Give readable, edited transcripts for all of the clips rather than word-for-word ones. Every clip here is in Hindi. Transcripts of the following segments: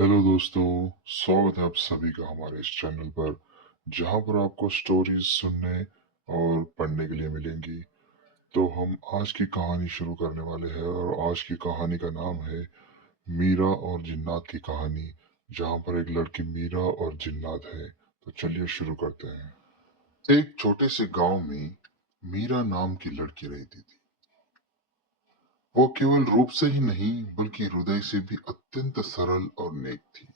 हेलो दोस्तों, स्वागत है आप सभी का हमारे इस चैनल पर जहां पर आपको स्टोरीज सुनने और पढ़ने के लिए मिलेंगी। तो हम आज की कहानी शुरू करने वाले हैं और आज की कहानी का नाम है मीरा और जिन्नात की कहानी, जहां पर एक लड़की मीरा और जिन्नात है। तो चलिए शुरू करते हैं। एक छोटे से गांव में मीरा नाम की लड़की रहती थी। वो केवल रूप से ही नहीं बल्कि हृदय से भी अत्यंत सरल और नेक थी।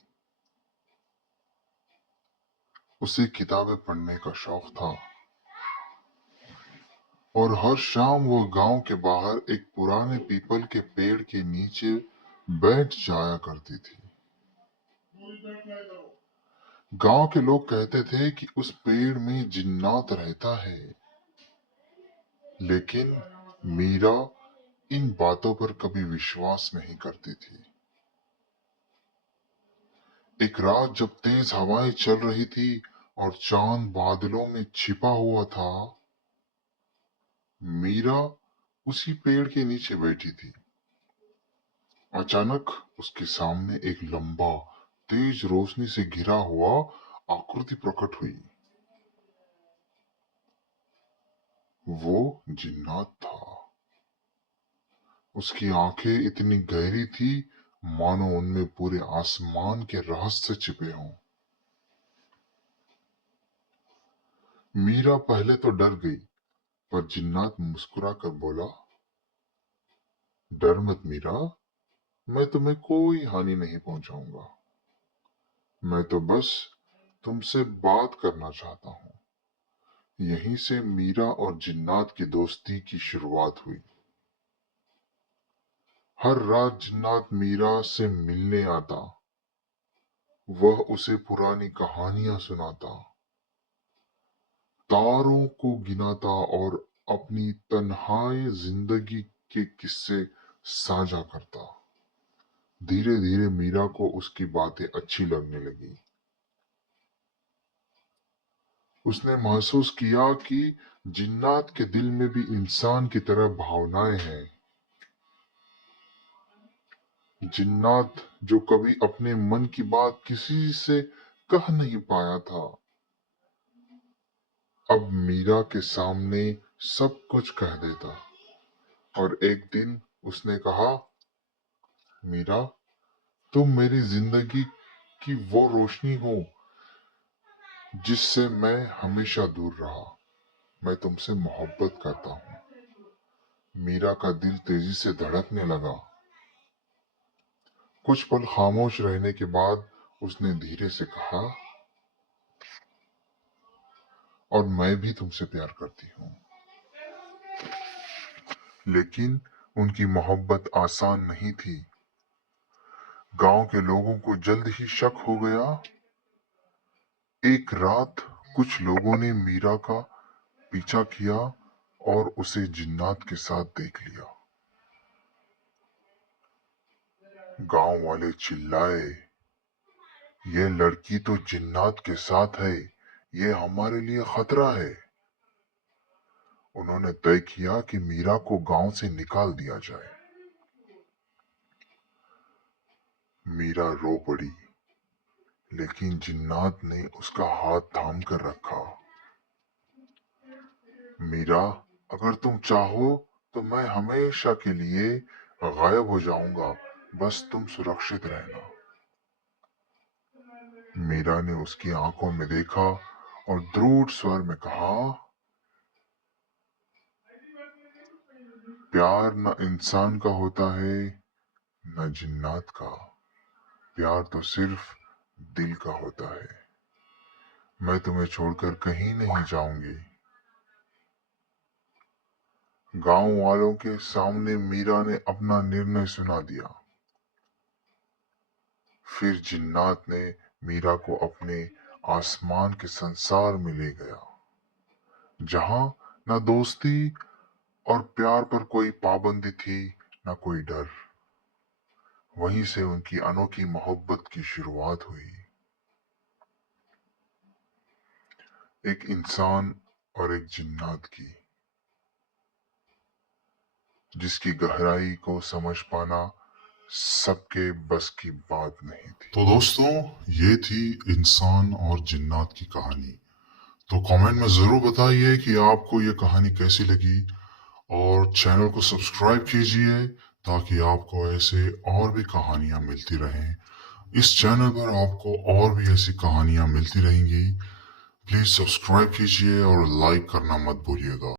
उसे किताबें पढ़ने का शौक था और हर शाम वो गांव के बाहर एक पुराने पीपल के पेड़ के नीचे बैठ जाया करती थी। गांव के लोग कहते थे कि उस पेड़ में जिन्नात रहता है, लेकिन मीरा इन बातों पर कभी विश्वास नहीं करती थी। एक रात जब तेज हवाएं चल रही थी और चांद बादलों में छिपा हुआ था, मीरा उसी पेड़ के नीचे बैठी थी। अचानक उसके सामने एक लंबा, तेज रोशनी से घिरा हुआ आकृति प्रकट हुई। वो जिन्नात था। उसकी आंखें इतनी गहरी थी मानो उनमें पूरे आसमान के रहस्य छिपे हों। मीरा पहले तो डर गई, पर जिन्नात मुस्कुराकर बोला, डर मत मीरा, मैं तुम्हें कोई हानि नहीं पहुंचाऊंगा। मैं तो बस तुमसे बात करना चाहता हूँ। यहीं से मीरा और जिन्नात की दोस्ती की शुरुआत हुई। हर रात जिन्नात मीरा से मिलने आता। वह उसे पुरानी कहानियां सुनाता, तारों को गिनाता और अपनी तन्हाई जिंदगी के किस्से साझा करता। धीरे धीरे मीरा को उसकी बातें अच्छी लगने लगी। उसने महसूस किया कि जिन्नात के दिल में भी इंसान की तरह भावनाएं हैं। जिन्नात जो कभी अपने मन की बात किसी से कह नहीं पाया था, अब मीरा के सामने सब कुछ कह देता। और एक दिन उसने कहा, मीरा, तुम मेरी जिंदगी की वो रोशनी हो जिससे मैं हमेशा दूर रहा। मैं तुमसे मोहब्बत करता हूँ। मीरा का दिल तेजी से धड़कने लगा। कुछ पल खामोश रहने के बाद उसने धीरे से कहा, और मैं भी तुमसे प्यार करती हूँ। लेकिन उनकी मोहब्बत आसान नहीं थी। गांव के लोगों को जल्द ही शक हो गया। एक रात कुछ लोगों ने मीरा का पीछा किया और उसे जिन्नात के साथ देख लिया। गांव वाले चिल्लाए, ये लड़की तो जिन्नात के साथ है, ये हमारे लिए खतरा है। उन्होंने तय किया कि मीरा को गांव से निकाल दिया जाए। मीरा रो पड़ी, लेकिन जिन्नात ने उसका हाथ थाम कर रखा। मीरा, अगर तुम चाहो तो मैं हमेशा के लिए गायब हो जाऊंगा, बस तुम सुरक्षित रहना। मीरा ने उसकी आंखों में देखा और दृढ़ स्वर में कहा, प्यार न इंसान का होता है न जिन्नात का। प्यार तो सिर्फ दिल का होता है। मैं तुम्हें छोड़कर कहीं नहीं जाऊंगी। गांव वालों के सामने मीरा ने अपना निर्णय सुना दिया। फिर जिन्नात ने मीरा को अपने आसमान के संसार में ले गया, जहां न दोस्ती और प्यार पर कोई पाबंदी थी, न कोई डर। वहीं से उनकी अनोखी मोहब्बत की शुरुआत हुई। एक इंसान और एक जिन्नात की, जिसकी गहराई को समझ पाना सबके बस की बात नहीं थी। तो दोस्तों, ये थी इंसान और जिन्नात की कहानी। तो कमेंट में ज़रूर बताइए कि आपको ये कहानी कैसी लगी, और चैनल को सब्सक्राइब कीजिए ताकि आपको ऐसे और भी कहानियाँ मिलती रहें। इस चैनल पर आपको और भी ऐसी कहानियाँ मिलती रहेंगी। प्लीज़ सब्सक्राइब कीजिए और लाइक करना मत भूलिएगा।